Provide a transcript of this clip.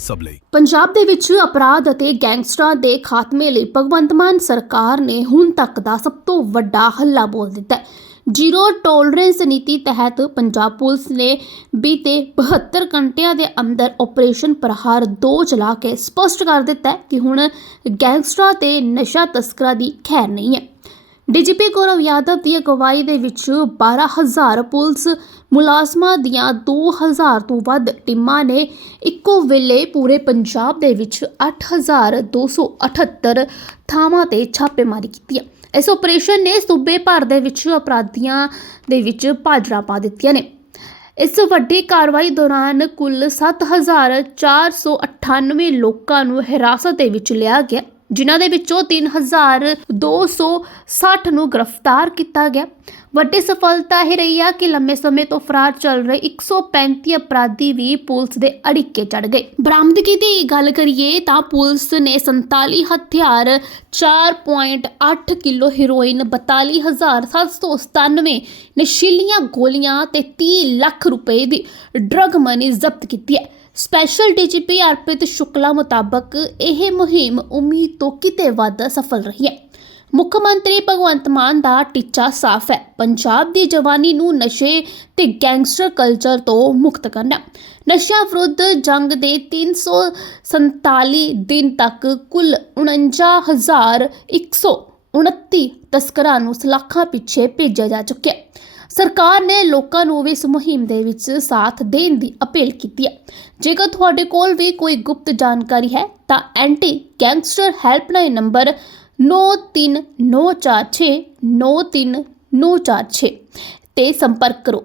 ਸਭ ਲਈ। ਪੰਜਾਬ ਦੇ ਵਿੱਚ ਅਪਰਾਧ ਅਤੇ ਗੈਂਗਸਟਰਾਂ ਦੇ ਖਾਤਮੇ ਲਈ ਭਗਵੰਤ ਮਾਨ ਸਰਕਾਰ ਨੇ ਹੁਣ ਤੱਕ ਦਾ ਸਭ ਤੋਂ ਵੱਡਾ ਹੱਲਾ ਬੋਲ ਦਿੱਤਾ ਹੈ। ਜ਼ੀਰੋ ਟੋਲਰੈਂਸ ਨੀਤੀ ਤਹਿਤ ਪੰਜਾਬ ਪੁਲਿਸ ਨੇ ਬੀਤੇ 72 ਘੰਟਿਆਂ ਦੇ ਅੰਦਰ ਆਪਰੇਸ਼ਨ ਪ੍ਰਹਾਰ 2 ਚਲਾ ਕੇ ਸਪਸ਼ਟ ਕਰ ਦਿੱਤਾ ਕਿ ਹੁਣ ਗੈਂਗਸਟਰਾਂ ਤੇ ਨਸ਼ਾ ਤਸਕਰਾਂ ਦੀ ਖੈਰ ਨਹੀਂ ਹੈ। ਡੀਜੀਪੀ ਗੌਰਵ ਯਾਦਵ ਦੀ ਅਗਵਾਈ ਦੇ ਵਿੱਚ 12000 ਪੁਲਿਸ ਮੁਲਾਜ਼ਮਾਂ ਦੀਆਂ 2000 ਤੋਂ ਵੱਧ ਟੀਮਾਂ ਨੇ ਇੱਕੋ ਵੇਲੇ ਪੂਰੇ ਪੰਜਾਬ ਦੇ ਵਿੱਚ 8278 ਥਾਵਾਂ ਤੇ ਛਾਪੇਮਾਰੀ ਕੀਤੀ ਹੈ ਇਸ ਆਪਰੇਸ਼ਨ ਨੇ ਸੂਬੇ ਭਰ ਦੇ ਵਿੱਚ ਅਪਰਾਧੀਆਂ ਦੇ ਵਿੱਚ ਭਾਜੜਾ ਪਾ ਦਿੱਤੀਆਂ ਨੇ। ਇਸ ਵੱਡੀ ਕਾਰਵਾਈ ਦੌਰਾਨ ਕੁੱਲ 7498 ਲੋਕਾਂ ਨੂੰ ਹਿਰਾਸਤ ਦੇ ਵਿੱਚ ਲਿਆ ਗਿਆ। ਜਿਨ੍ਹਾਂ ਦੇ ਵਿੱਚੋਂ 3260 ਨੂੰ ਗ੍ਰਿਫਤਾਰ ਕੀਤਾ ਗਿਆ। ਵੱਡੀ ਸਫਲਤਾ ਇਹ ਰਹੀ ਆ ਕਿ ਲੰਮੇ ਸਮੇਂ ਤੋਂ ਫਰਾਰ ਚੱਲ ਰਹੇ 135 ਅਪਰਾਧੀ ਵੀ ਪੁਲਿਸ ਦੇ ਅੜਿੱਕੇ ਚੜ ਗਏ। ਬਰਾਮਦਗੀ ਦੀ ਗੱਲ ਕਰੀਏ ਤਾਂ ਪੁਲਿਸ ਨੇ 47 ਹਥਿਆਰ 4.8 ਕਿਲੋ ਹੈਰੋਇਨ 42797 ਨਸ਼ੀਲੀਆਂ ਗੋਲੀਆਂ ਤੇ 30 ਲੱਖ ਰੁਪਏ ਦੀ ਡਰਗ ਮਨੀ ਜ਼ਬਤ ਕੀਤੀ ਹੈ। ਸਪੈਸ਼ਲ ਡੀਜੀਪੀ ਅਰਪਿਤ ਸ਼ੁਕਲਾ ਮੁਤਾਬਕ ਇਹ ਮੁਹਿੰਮ ਉਮੀਦ ਤੋਂ ਕਿਤੇ ਵੱਧ ਸਫਲ ਰਹੀ ਹੈ। ਮੁੱਖ ਮੰਤਰੀ ਭਗਵੰਤ ਮਾਨ ਦਾ ਟੀਚਾ ਸਾਫ਼ ਹੈ। ਪੰਜਾਬ ਦੀ ਜਵਾਨੀ ਨੂੰ ਨਸ਼ੇ ਤੇ ਗੈਂਗਸਟਰ ਕਲਚਰ ਤੋਂ ਮੁਕਤ ਕਰਨਾ। ਨਸ਼ਾ ਵਿਰੁੱਧ ਜੰਗ ਦੇ 347 ਦਿਨ ਤੱਕ ਕੁੱਲ 49129 ਤਸਕਰਾਂ ਨੂੰ ਸਲਾਖਾਂ ਪਿੱਛੇ ਭੇਜਿਆ ਜਾ ਚੁੱਕਿਆ ਸਰਕਾਰ ਨੇ ਲੋਕਾਂ ਨੂੰ ਵੀ ਇਸ ਮੁਹਿੰਮ ਦੇ ਵਿੱਚ ਸਾਥ ਦੇਣ ਦੀ ਅਪੀਲ ਕੀਤੀ ਹੈ। ਜੇਕਰ ਤੁਹਾਡੇ ਕੋਲ ਵੀ ਕੋਈ ਗੁਪਤ ਜਾਣਕਾਰੀ ਹੈ, ਤਾਂ ਐਂਟੀ ਗੈਂਗਸਟਰ ਹੈਲਪਲਾਈਨ ਨੰਬਰ 93946 93946 ਤੇ ਸੰਪਰਕ ਕਰੋ।